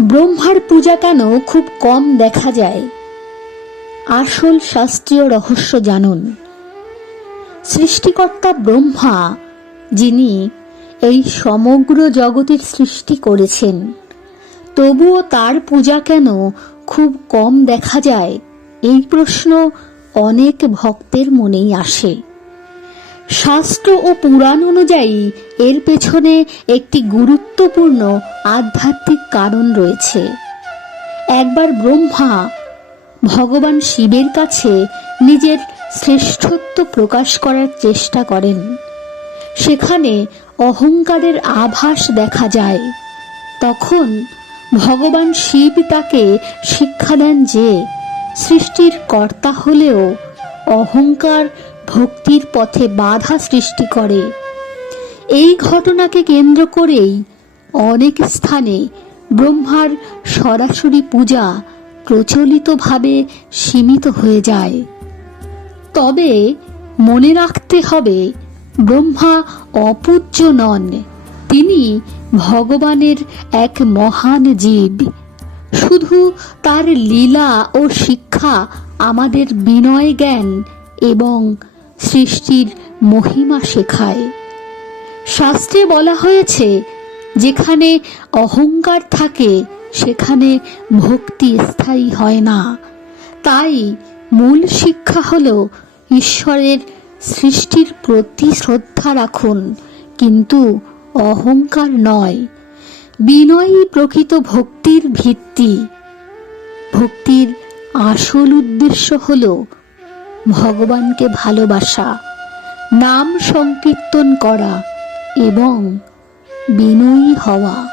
ব্রহ্মার পূজা কেন খুব কম দেখা যায়? আসল শাস্ত্রীয় রহস্য জানুন। সৃষ্টিকর্তা ব্রহ্মা, যিনি এই সমগ্র জগতের সৃষ্টি করেছেন, তবুও তার পূজা কেন খুব কম দেখা যায়, এই প্রশ্ন অনেক ভক্তের মনেই আসে। শাস্ত্র ও পুরাণ অনুযায়ী এর পেছনে একটি গুরুত্বপূর্ণ আধ্যাত্মিক কারণ রয়েছে। একবার ব্রহ্মা ভগবান শিবের কাছে নিজের শ্রেষ্ঠত্ব প্রকাশ করার চেষ্টা করেন। সেখানে অহংকারের আভাস দেখা যায়। তখন ভগবান শিব তাকে শিক্ষা দেন যে সৃষ্টির কর্তা হলেও অহংকার ভক্তির পথে বাধা সৃষ্টি করে। এই ঘটনাকে কেন্দ্র করেই অনেক স্থানে ব্রহ্মার সরাসরি পূজা প্রচলিতভাবে সীমিত হয়ে যায়। তবে মনে রাখতে হবে, ব্রহ্মা অপূজ্য নন। তিনি ভগবানের এক মহান জীব। শুধু তার লীলা ও শিক্ষা আমাদের বিনয় জ্ঞান এবং সৃষ্টির মহিমা শেখায়। শাস্ত্রে বলা হয়েছে, যেখানে অহংকার থাকে সেখানে ভক্তি স্থায়ী হয় না। তাই মূল শিক্ষা হলো ঈশ্বরের সৃষ্টির প্রতি শ্রদ্ধা রাখুন, কিন্তু অহংকার নয়। বিনয়ই প্রকৃত ভক্তির ভিত্তি। ভক্তির আসল উদ্দেশ্য হলো ভগবানকে ভালোবাসা, নাম সংকীর্তন করা এবং বিনয়ী হওয়া।